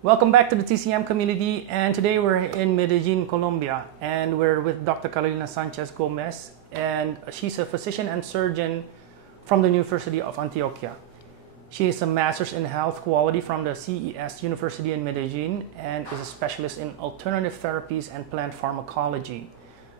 Welcome back to the TCM community, and today we're in Medellin, Colombia, and we're with Dr. Carolina Sanchez Gomez, and she's a physician and surgeon from the University of Antioquia. She is a master's in health quality from the CES University in Medellin and is a specialist in alternative therapies and plant pharmacology.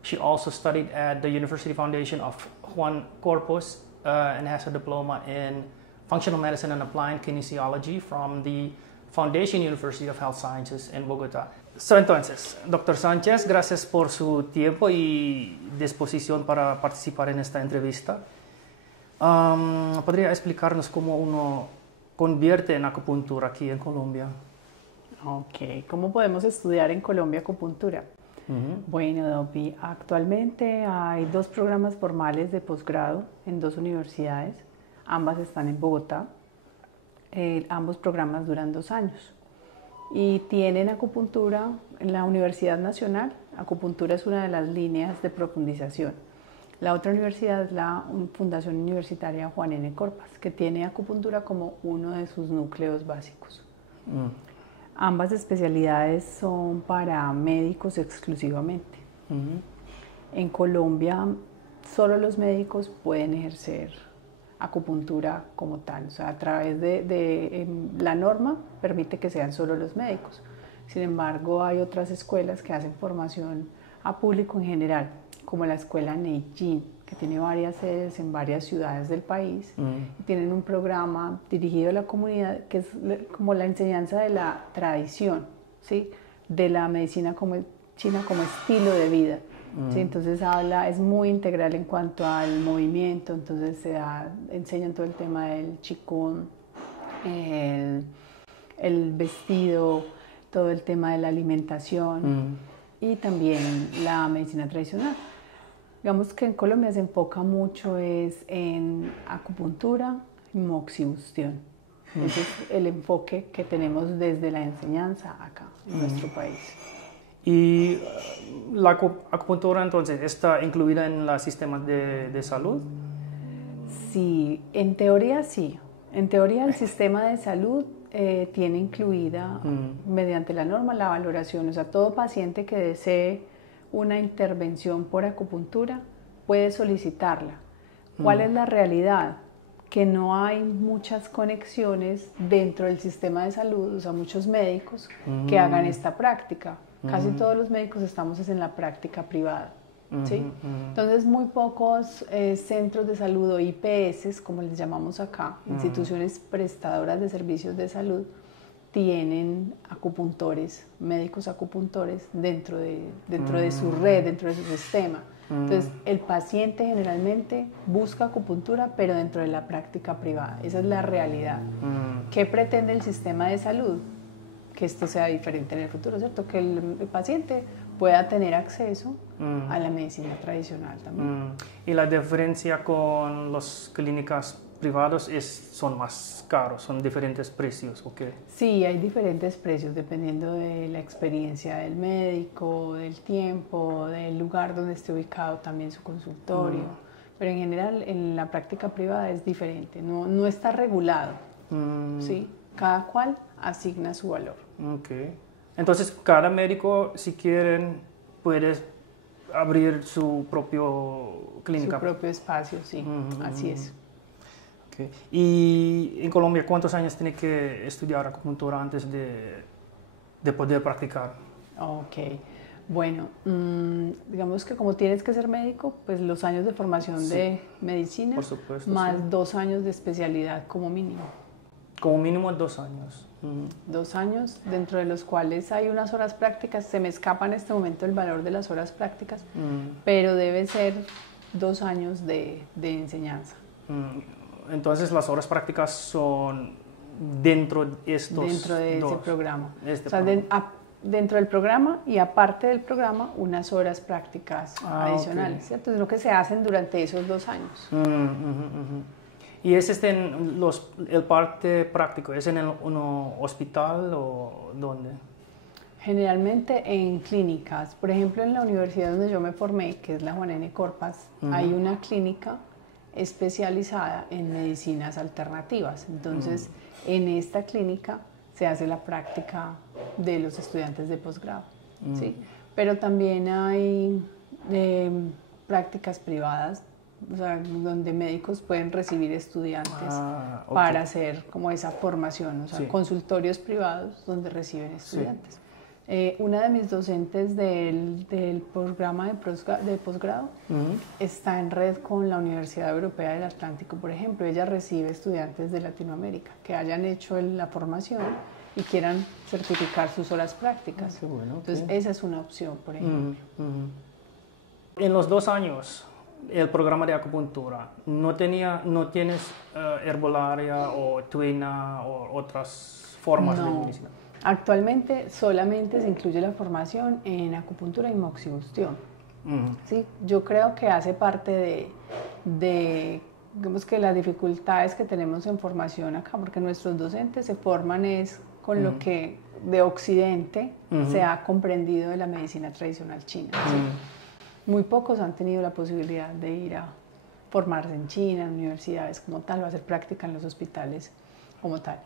She also studied at the University Foundation of Juan Corpus and has a diploma in functional medicine and applied kinesiology from the Foundation University of Health Sciences en Bogotá. Entonces, Dr. Sánchez, gracias por su tiempo y disposición para participar en esta entrevista. ¿Podría explicarnos cómo uno convierte en acupuntura aquí en Colombia? Ok, ¿cómo podemos estudiar en Colombia acupuntura? Bueno, Dopi, actualmente hay 2 programas formales de posgrado en 2 universidades. Ambas están en Bogotá. Ambos programas duran 2 años y tienen acupuntura en la Universidad Nacional. Acupuntura es una de las líneas de profundización. La otra universidad es la Fundación Universitaria Juan N. Corpas, que tiene acupuntura como uno de sus núcleos básicos. Ambas especialidades son para médicos exclusivamente. En Colombia solo los médicos pueden ejercer acupuntura como tal, o sea, a través de la norma permite que sean solo los médicos. Sin embargo, hay otras escuelas que hacen formación a público en general, como la escuela Neijin, que tiene varias sedes en varias ciudades del país. Y tienen un programa dirigido a la comunidad que es como la enseñanza de la tradición, ¿sí? De la medicina china como estilo de vida. Sí, entonces es muy integral en cuanto al movimiento, entonces enseñan todo el tema del qigong, el vestido, todo el tema de la alimentación y también la medicina tradicional. Digamos que en Colombia se enfoca mucho en acupuntura y moxibustión. Ese es el enfoque que tenemos desde la enseñanza acá en nuestro país. ¿Y la acupuntura entonces está incluida en los sistemas de salud? Sí, en teoría sí. En teoría el sistema de salud tiene incluida mediante la norma la valoración. O sea, todo paciente que desee una intervención por acupuntura puede solicitarla. ¿Cuál es la realidad? Que no hay muchas conexiones dentro del sistema de salud, o sea, muchos médicos que hagan esta práctica. Casi todos los médicos estamos en la práctica privada, ¿sí? Entonces, muy pocos centros de salud o IPS, como les llamamos acá, instituciones prestadoras de servicios de salud, tienen acupuntores, médicos acupuntores dentro de su red, dentro de su sistema. Entonces, el paciente generalmente busca acupuntura, pero dentro de la práctica privada. Esa es la realidad. ¿Qué pretende el sistema de salud? Que esto sea diferente en el futuro, ¿cierto? Que el paciente pueda tener acceso a la medicina tradicional también. ¿Y la diferencia con las clínicas privadas son más caros, son diferentes precios? ¿Okay? Sí, hay diferentes precios dependiendo de la experiencia del médico, del tiempo, del lugar donde esté ubicado también su consultorio. Pero en general en la práctica privada es diferente, no está regulado, ¿sí? Cada cual asigna su valor. Okay. Entonces, cada médico, si quieren, puede abrir su propio clínica. Su propio espacio, sí, así es. Okay. Y en Colombia, ¿cuántos años tiene que estudiar acupuntura antes de poder practicar? Ok, bueno, digamos que como tienes que ser médico, pues los años de formación de medicina, por supuesto, más 2 años de especialidad como mínimo. Como mínimo 2 años. 2 años, dentro de los cuales hay unas horas prácticas. Se me escapa en este momento el valor de las horas prácticas, pero debe ser 2 años de enseñanza. Entonces las horas prácticas son dentro de estos dentro de dos, ese programa. Este o sea, programa. Dentro del programa y aparte del programa unas horas prácticas adicionales, okay. ¿cierto? Es lo que se hacen durante esos 2 años. ¿Y es el parte práctico? ¿Es en un hospital o dónde? Generalmente en clínicas. Por ejemplo, en la universidad donde yo me formé, que es la Juan N. Corpas, hay una clínica especializada en medicinas alternativas. Entonces, en esta clínica se hace la práctica de los estudiantes de posgrado. ¿Sí? Pero también hay prácticas privadas, o sea, donde médicos pueden recibir estudiantes para hacer como esa formación, o sea, consultorios privados donde reciben estudiantes. Una de mis docentes del programa de posgrado está en red con la Universidad Europea del Atlántico, por ejemplo. Ella recibe estudiantes de Latinoamérica que hayan hecho la formación y quieran certificar sus horas prácticas. Bueno, entonces, esa es una opción, por ejemplo. En los 2 años, el programa de acupuntura, ¿no tienes herbolaria o tuina o otras formas de medicina? Actualmente solamente se incluye la formación en acupuntura y moxibustión. ¿Sí? Yo creo que hace parte de digamos que las dificultades que tenemos en formación acá, porque nuestros docentes se forman con lo que de Occidente se ha comprendido de la medicina tradicional china. ¿Sí? Muy pocos han tenido la posibilidad de ir a formarse en China, en universidades como tal, o hacer práctica en los hospitales como tal.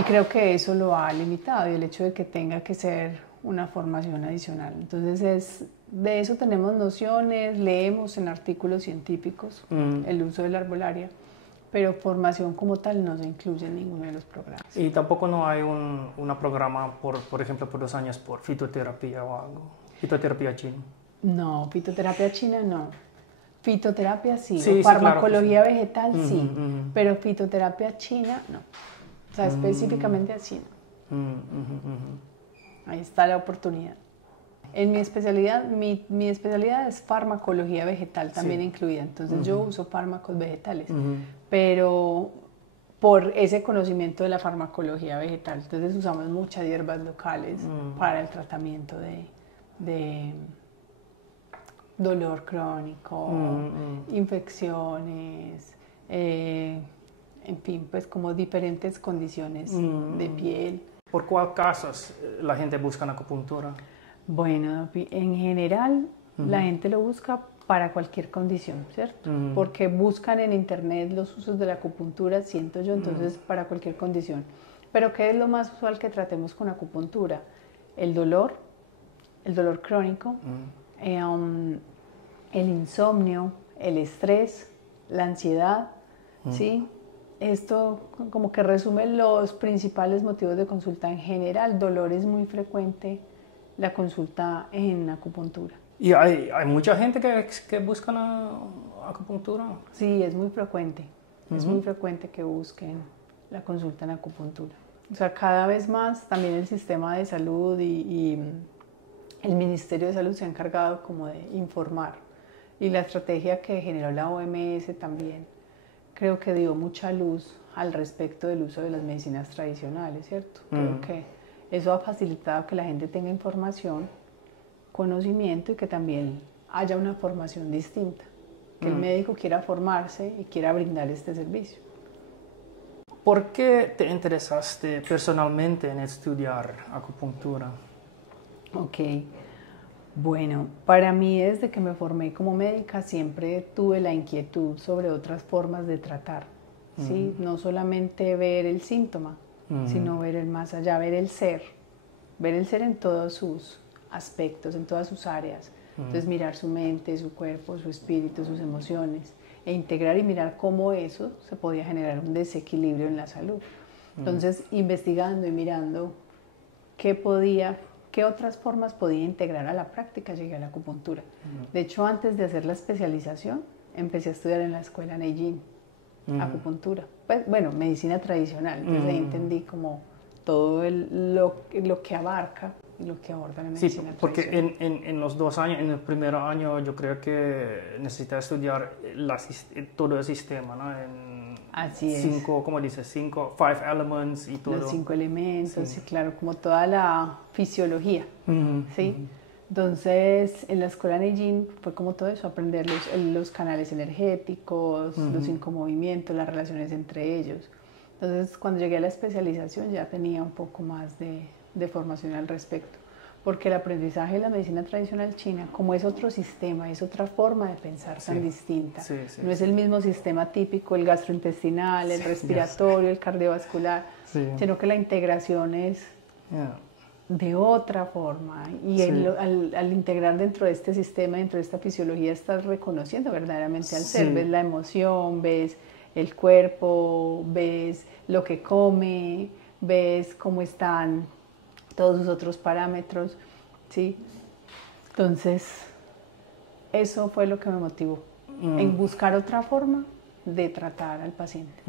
Y creo que eso lo ha limitado, y el hecho de que tenga que ser una formación adicional. Entonces, de eso tenemos nociones, leemos en artículos científicos el uso de la herbolaria, pero formación como tal no se incluye en ninguno de los programas. Y tampoco no hay un programa, por ejemplo, por 2 años por fitoterapia o algo, fitoterapia china. No, fitoterapia china no. Fitoterapia sí, sí, farmacología vegetal sí, pero fitoterapia china no. O sea, específicamente así no. Ahí está la oportunidad. En mi especialidad, mi especialidad es farmacología vegetal también incluida, entonces yo uso fármacos vegetales, pero por ese conocimiento de la farmacología vegetal, entonces usamos muchas hierbas locales para el tratamiento de dolor crónico, infecciones, en fin, pues como diferentes condiciones de piel. ¿Por cuál casos la gente busca acupuntura? Bueno, en general la gente lo busca para cualquier condición, ¿cierto? Porque buscan en internet los usos de la acupuntura, siento yo, entonces para cualquier condición. Pero ¿qué es lo más usual que tratemos con acupuntura? El dolor crónico, el insomnio, el estrés, la ansiedad, ¿sí? Esto como que resume los principales motivos de consulta. En general, dolor es muy frecuente la consulta en acupuntura. ¿Y hay mucha gente que busca acupuntura? Sí, es muy frecuente. Es muy frecuente que busquen la consulta en acupuntura. O sea, cada vez más también el sistema de salud y el Ministerio de Salud se ha encargado como de informar. Y la estrategia que generó la OMS también creo que dio mucha luz al respecto del uso de las medicinas tradicionales, ¿cierto? Creo que eso ha facilitado que la gente tenga información, conocimiento y que también haya una formación distinta, que el médico quiera formarse y quiera brindar este servicio. ¿Por qué te interesaste personalmente en estudiar acupuntura? Ok, bueno, para mí desde que me formé como médica siempre tuve la inquietud sobre otras formas de tratar, ¿sí? No solamente ver el síntoma, sino ver el más allá, ver el ser en todos sus aspectos, en todas sus áreas. Entonces mirar su mente, su cuerpo, su espíritu, sus emociones, e integrar y mirar cómo eso se podía generar un desequilibrio en la salud. Entonces investigando y mirando qué otras formas podía integrar a la práctica, llegué a la acupuntura. De hecho, antes de hacer la especialización, empecé a estudiar en la escuela Neijin, acupuntura. Pues, bueno, medicina tradicional. Entonces ahí entendí como todo lo que abarca lo que aborda la Sí, medicina porque tradicional. en los 2 años, en el primer año, yo creo que necesita estudiar todo el sistema, ¿no? En Así es. 5, ¿cómo dices? 5 elements y todo. Los 5 elementos, Sí. y claro, como toda la fisiología, Ujú, ¿sí? ujú. Entonces, en la escuela Neijin fue como todo eso, aprender los canales energéticos, los 5 movimientos, las relaciones entre ellos. Entonces, cuando llegué a la especialización ya tenía un poco más de formación al respecto, porque el aprendizaje de la medicina tradicional china, como es otro sistema, es otra forma de pensar tan distinta. Sí, sí, No es el mismo sistema típico, el gastrointestinal, el respiratorio, el cardiovascular, sino que la integración es de otra forma. Y al integrar dentro de este sistema, dentro de esta fisiología, estás reconociendo verdaderamente al ser. Ves la emoción, ves el cuerpo, ves lo que come, ves cómo están todos sus otros parámetros, ¿sí? Entonces, eso fue lo que me motivó, en buscar otra forma de tratar al paciente,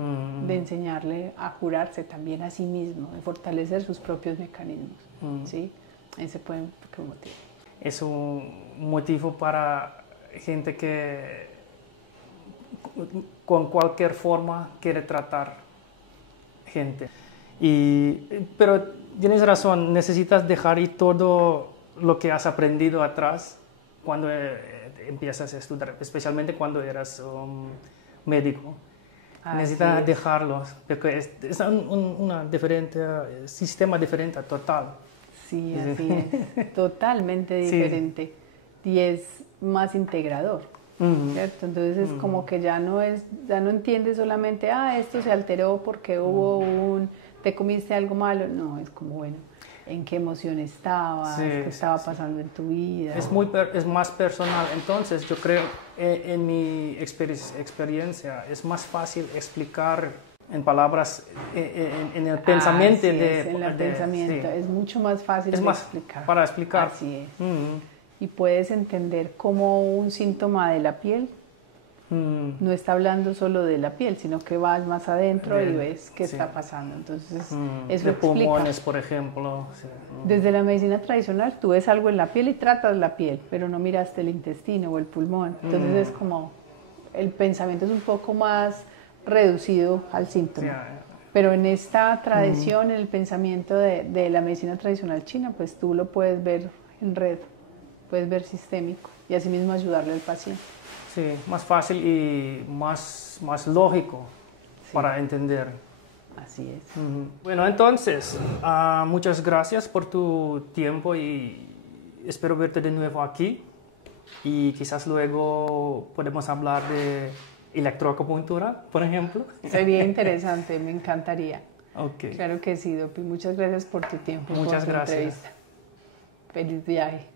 de enseñarle a curarse también a sí mismo, de fortalecer sus propios mecanismos, ¿sí? Ese fue lo que me motivó. Es un motivo para gente que con cualquier forma quiere tratar gente. Pero tienes razón, necesitas dejar ir todo lo que has aprendido atrás cuando empiezas a estudiar, especialmente cuando eras médico. Necesitas dejarlos, porque es un sistema diferente total. Sí, así es, totalmente diferente, y es más integrador, ¿cierto? Entonces es como que ya no entiendes solamente, esto se alteró porque hubo te comiste algo malo. No, es como, bueno, en qué emoción estabas, qué estaba pasando en tu vida. Es más personal. Entonces yo creo, en mi experiencia, es más fácil explicar en palabras, en el pensamiento. En el pensamiento es mucho más fácil explicar. Para explicar. Así es. Y puedes entender cómo un síntoma de la piel no está hablando solo de la piel, sino que vas más adentro y ves qué está pasando. Entonces, eso de explica. pulmones, por ejemplo. Desde la medicina tradicional, tú ves algo en la piel y tratas la piel, pero no miraste el intestino o el pulmón. Entonces, es como, el pensamiento es un poco más reducido al síntoma. Pero en esta tradición, en el pensamiento de la medicina tradicional china, pues tú lo puedes ver en red, puedes ver sistémico y asimismo ayudarle al paciente. Sí, más fácil y más lógico para entender. Así es. Bueno, entonces, muchas gracias por tu tiempo y espero verte de nuevo aquí. Y quizás luego podemos hablar de electroacupuntura, por ejemplo. Sería interesante, me encantaría. Okay. Claro que sí, Dopi. Muchas gracias por tu tiempo. Muchas por tu gracias. entrevista. Feliz viaje.